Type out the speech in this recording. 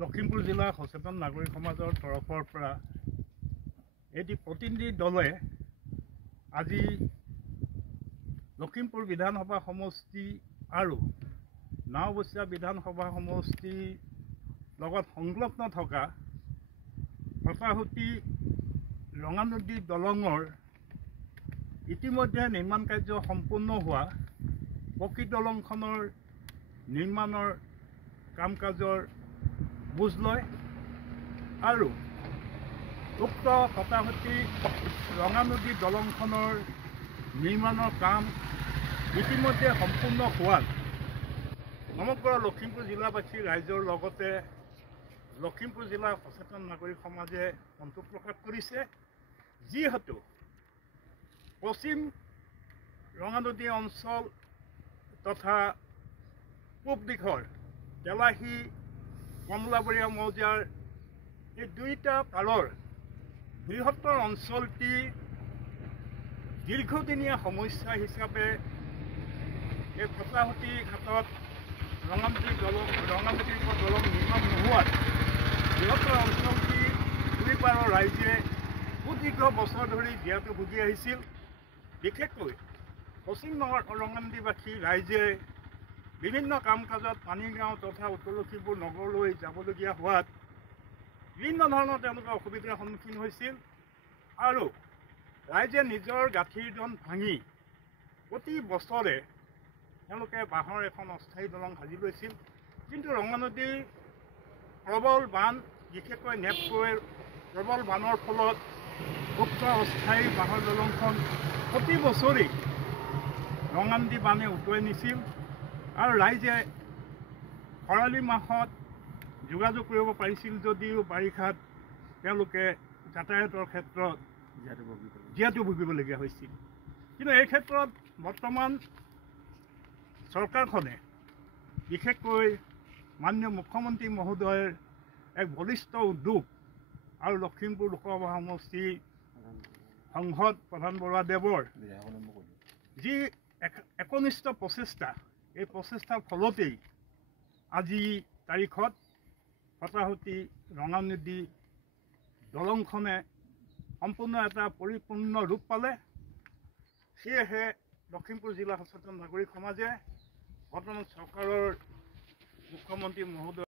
লখিমপুৰ জিলা সচেতন নাগৰিক সমাজৰ তৰফৰ পৰা এটি প্ৰতিনিধি দলে আজি লখিমপুৰ বিধানসভা সমষ্টি আৰু নাওবৈচা বিধানসভা সমষ্টিৰ লগত সংলগ্ন থকা ফটাহুটি ৰঙানদী দলঙৰ ইতিমধ্যে নিৰ্মাণ কাৰ্য সম্পূৰ্ণ হোৱা পকী দলংখনৰ নিৰ্মাণৰ কাম কাজৰ বুজ লয় আৰু উক্ত ফটাহুটি ৰঙানদী দলংখনৰ নিৰ্মাণৰ কাম ইতিমধ্যে সম্পূৰ্ণ হোৱাত সমগ্ৰ লখিমপুৰ জিলাবাসী ৰাইজৰ লগতে লখিমপুৰ জিলাৰ সচেতন নাগৰিক সমাজে সন্তোষ প্ৰকাশ কৰিছে, যিহেতু পশ্চিম ৰঙানদী অঞ্চল তথা পূব দিশৰ তেলাহী কমলাবৰীয়া মৌজাৰ এই দুইটা পাৰৰ বৃহত্তৰ অঞ্চলটি দীৰ্ঘদিনীয়া সমস্যা হিচাপে এই ফটাহুটি ঘাটত ৰঙানদীৰ দলং নিৰ্মাণ নোহোৱাত বৃহত্তৰ অঞ্চলটি দুই পাৰৰ ৰাইজে সুদীৰ্ঘ বছৰ ধৰি জীয়াতু ভুগি আহিছিল। বিশেষকৈ পশ্চিম ৰঙানদীবাসী ৰাইজে বিভিন্ন কাম কাজত পানীগাঁও তথা উত্তৰ লখিমপুৰ নগৰলৈ যাবলগীয়া হোৱাত বিভিন্ন ধৰণৰ তেওঁলোকে অসুবিধাৰ সন্মুখীন হৈছিল আৰু ৰাইজে নিজৰ গাঁঠিৰ দন ভাঙি প্ৰতি বছৰে তেওঁলোকে বাঁহৰ এখন অস্থায়ী দলং সাজি লৈছিল। কিন্তু ৰঙানদীৰ প্ৰবল বান, বিশেষকৈ নেপকৈৰ প্ৰবল বানৰ ফলত উক্ত অস্থায়ী বাঁহৰ দলংখন প্ৰতি বছৰেই ৰঙানদী বানে উটুৱাই নিছিল আৰু ৰাইজে খৰালি মাহত যোগাযোগ কৰিব পাৰিছিল যদিও বাৰিষাত তেওঁলোকে যাতায়াতৰ ক্ষেত্ৰত জীয়াতু ভুগিবলগীয়া হৈছিল। কিন্তু এই ক্ষেত্ৰত বৰ্তমান চৰকাৰখনে বিশেষকৈ মাননীয় মুখ্যমন্ত্ৰী মহোদয়ৰ এক বলিষ্ঠ উদ্যোগ আৰু লখিমপুৰ লোকসভা সমষ্টিৰ সাংসদ প্ৰধান বৰুৱাদেৱৰ যি একনিষ্ঠ প্ৰচেষ্টা, এই প্ৰচেষ্টাৰ ফলতেই আজি তাৰিখত ফটাহুটি ৰঙানদী দলংখনে সম্পূৰ্ণ এটা পৰিপূৰ্ণ ৰূপ পালে। সেয়েহে লখিমপুৰ জিলা সচেতন নাগৰিক সমাজে বৰ্তমান চৰকাৰৰ মুখ্যমন্ত্ৰী মহোদয়